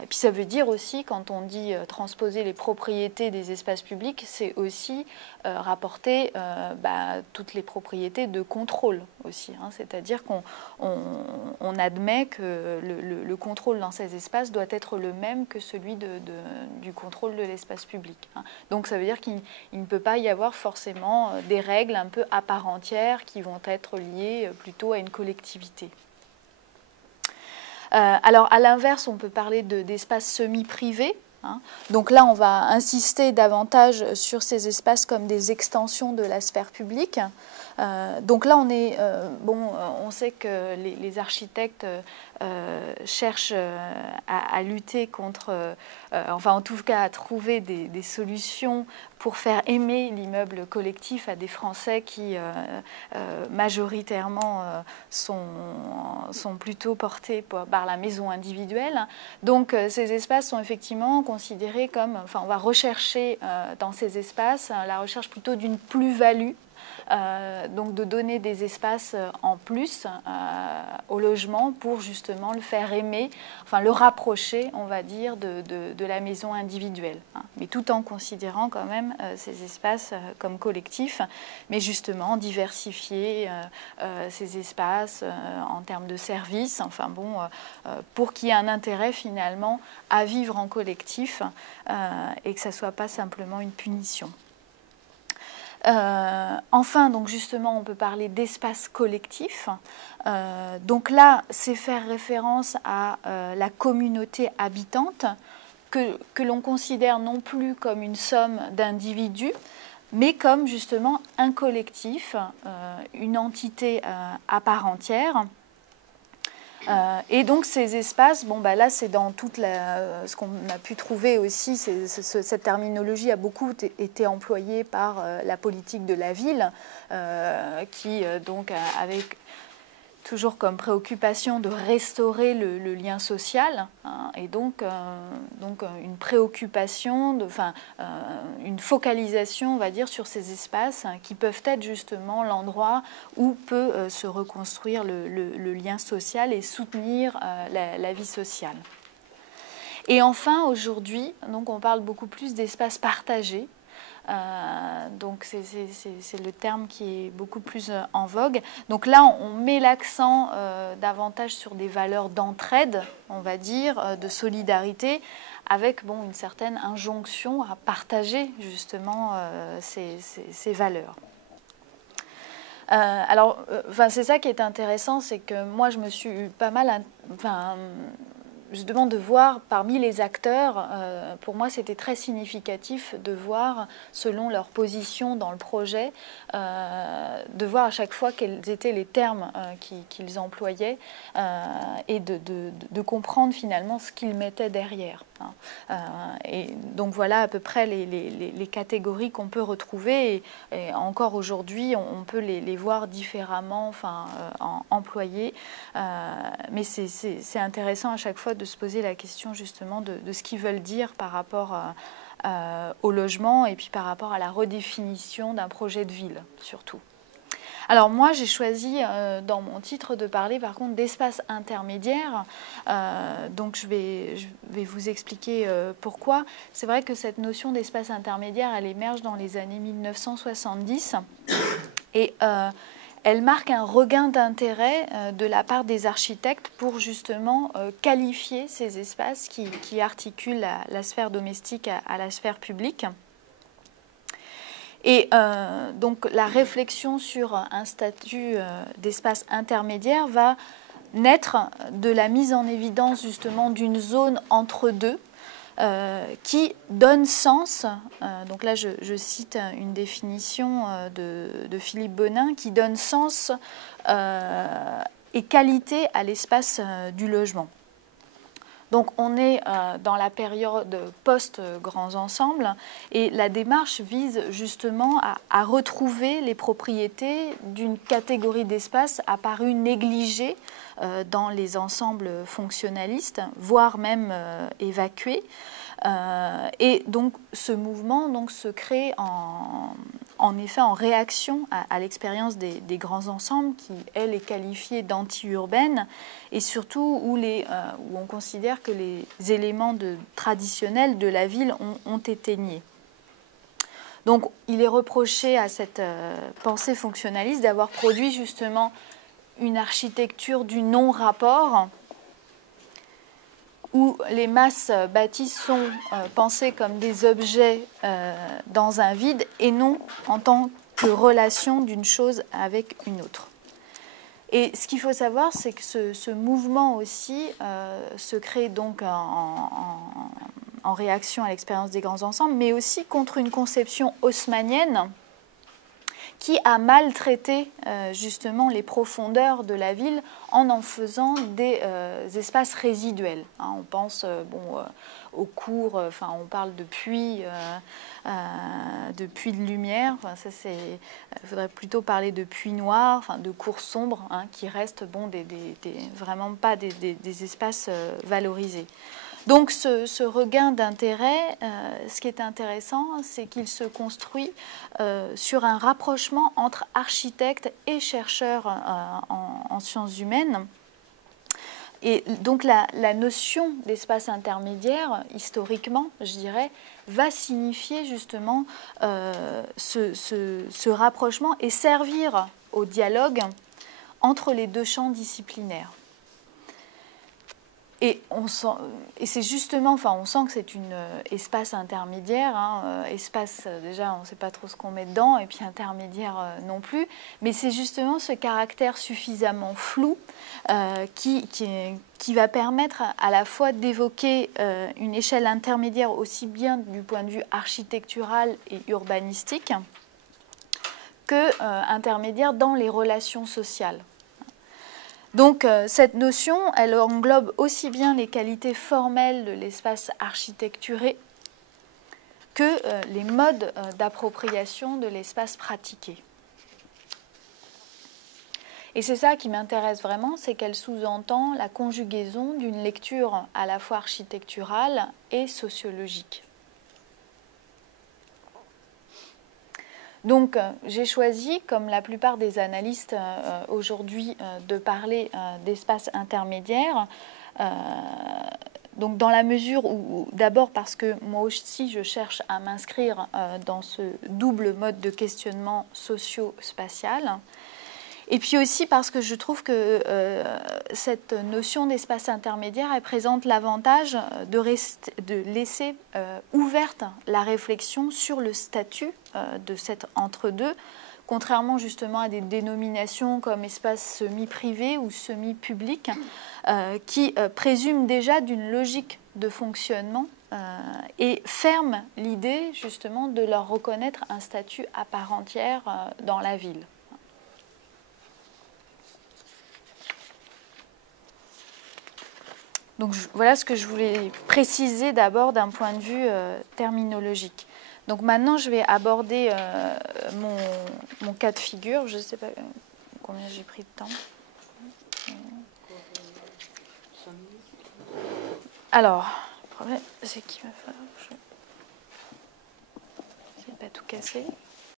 Et puis ça veut dire aussi, quand on dit transposer les propriétés des espaces publics, c'est aussi rapporter toutes les propriétés de contrôle aussi. Hein. C'est-à-dire qu'on admet que le contrôle dans ces espaces doit être le même que celui du contrôle de l'espace public. Hein. Donc ça veut dire qu'il ne peut pas y avoir forcément des règles un peu à part entière qui vont être liées plutôt à une collectivité. Alors, à l'inverse, on peut parler d'espaces semi-privés. Hein. Donc là, on va insister davantage sur ces espaces comme des extensions de la sphère publique. Donc là, on sait que les architectes cherchent à lutter contre, enfin en tout cas à trouver des solutions pour faire aimer l'immeuble collectif à des Français qui majoritairement sont plutôt portés par la maison individuelle. Donc ces espaces sont effectivement considérés comme, enfin on va rechercher dans ces espaces la recherche plutôt d'une plus-value. Donc de donner des espaces en plus au logement pour justement le faire aimer, enfin le rapprocher, on va dire, de la maison individuelle. Hein. Mais tout en considérant quand même ces espaces comme collectifs, mais justement diversifier ces espaces en termes de services, enfin bon, pour qu'il y ait un intérêt finalement à vivre en collectif et que ça ne soit pas simplement une punition. Enfin, donc justement, on peut parler d'espace collectif. Donc là, c'est faire référence à la communauté habitante que l'on considère non plus comme une somme d'individus, mais comme justement un collectif, une entité à part entière. Et donc ces espaces, là c'est dans toute ce qu'on a pu trouver aussi, cette terminologie a beaucoup été employée par la politique de la ville, qui donc avec toujours comme préoccupation de restaurer le lien social, hein, et donc une préoccupation, une focalisation, on va dire, sur ces espaces hein, qui peuvent être justement l'endroit où peut se reconstruire le lien social et soutenir la vie sociale. Et enfin, aujourd'hui, donc on parle beaucoup plus d'espaces partagés. Donc c'est le terme qui est beaucoup plus en vogue. Donc là, on met l'accent davantage sur des valeurs d'entraide, on va dire, de solidarité, avec une certaine injonction à partager justement ces valeurs. C'est ça qui est intéressant, c'est que moi, je me suis pas mal... justement de voir parmi les acteurs, pour moi c'était très significatif de voir, selon leur position dans le projet, de voir à chaque fois quels étaient les termes qu'ils employaient et de comprendre finalement ce qu'ils mettaient derrière. Et donc voilà à peu près les catégories qu'on peut retrouver et encore aujourd'hui on peut les voir différemment employées, mais c'est intéressant à chaque fois de se poser la question justement de ce qu'ils veulent dire par rapport au logement et puis par rapport à la redéfinition d'un projet de ville surtout. Alors moi j'ai choisi dans mon titre de parler par contre d'espace intermédiaire, donc je vais vous expliquer pourquoi. C'est vrai que cette notion d'espace intermédiaire elle émerge dans les années 1970 et elle marque un regain d'intérêt de la part des architectes pour justement qualifier ces espaces qui articulent la sphère domestique à la sphère publique. Et donc la réflexion sur un statut d'espace intermédiaire va naître de la mise en évidence justement d'une zone entre deux qui donne sens, donc là je cite une définition de Philippe Bonin, qui donne sens et qualité à l'espace du logement. Donc on est dans la période post-grands ensembles et la démarche vise justement à retrouver les propriétés d'une catégorie d'espace apparue négligée dans les ensembles fonctionnalistes, voire même évacuée. Et donc ce mouvement se crée en effet en réaction à l'expérience des grands ensembles qui, elle, est qualifiée d'anti-urbaine et surtout où on considère que les éléments traditionnels de la ville ont été niés. Donc il est reproché à cette pensée fonctionnaliste d'avoir produit justement une architecture du non-rapport où les masses bâties sont pensées comme des objets dans un vide et non en tant que relation d'une chose avec une autre. Et ce qu'il faut savoir, c'est que ce mouvement aussi se crée donc en réaction à l'expérience des grands ensembles, mais aussi contre une conception haussmannienne qui a maltraité justement les profondeurs de la ville en faisant des espaces résiduels. Hein, on pense aux cours, on parle de puits de lumière. Il faudrait plutôt parler de puits noirs, de cours sombres, hein, qui restent vraiment pas des espaces valorisés. Donc ce regain d'intérêt, ce qui est intéressant, c'est qu'il se construit sur un rapprochement entre architectes et chercheurs en sciences humaines. Et donc la notion d'espace intermédiaire, historiquement, je dirais, va signifier justement ce rapprochement et servir au dialogue entre les deux champs disciplinaires. Et c'est justement, on sent que c'est un espace intermédiaire, hein, espace, déjà on ne sait pas trop ce qu'on met dedans, et puis intermédiaire non plus, mais c'est justement ce caractère suffisamment flou qui va permettre à la fois d'évoquer une échelle intermédiaire aussi bien du point de vue architectural et urbanistique que intermédiaire dans les relations sociales. Donc cette notion, elle englobe aussi bien les qualités formelles de l'espace architecturé que les modes d'appropriation de l'espace pratiqué. Et c'est ça qui m'intéresse vraiment, c'est qu'elle sous-entend la conjugaison d'une lecture à la fois architecturale et sociologique. Donc j'ai choisi, comme la plupart des analystes aujourd'hui, de parler d'espace intermédiaire, donc dans la mesure où, d'abord parce que moi aussi je cherche à m'inscrire dans ce double mode de questionnement socio-spatial, et puis aussi parce que je trouve que cette notion d'espace intermédiaire, elle présente l'avantage de laisser ouverte la réflexion sur le statut de cet entre-deux, contrairement justement à des dénominations comme espace semi-privé ou semi-public, qui présument déjà d'une logique de fonctionnement et ferment l'idée justement de leur reconnaître un statut à part entière dans la ville. Donc voilà ce que je voulais préciser d'abord d'un point de vue terminologique. Donc maintenant je vais aborder mon cas de figure. Je ne sais pas combien j'ai pris de temps. Alors, le problème c'est qu'il va falloir que je ne vais pas tout casser.